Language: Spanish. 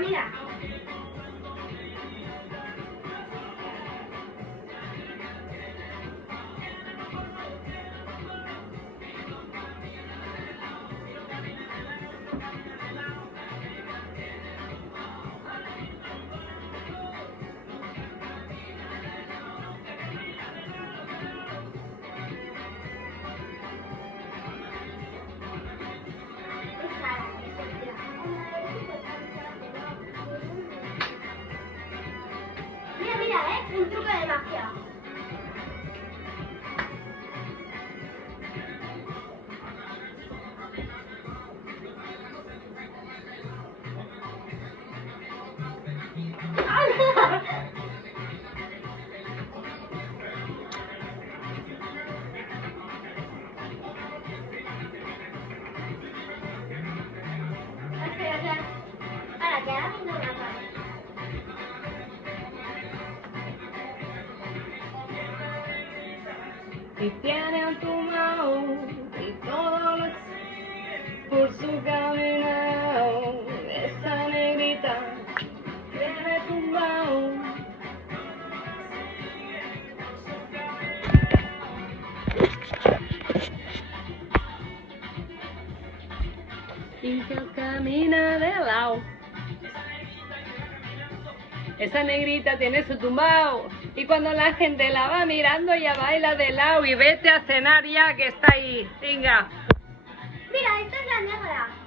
mira. Mira, mira, un truco de magia. Para que ahora venga una parte. Y tiene a tu mano y todo lo por su caminado. Esa negrita tiene tumbado. Y que camina de lado. Esa negrita tiene su tumbao y cuando la gente la va mirando ella baila de lado y vete a cenar ya que está ahí. Venga. Mira, esta es la negra.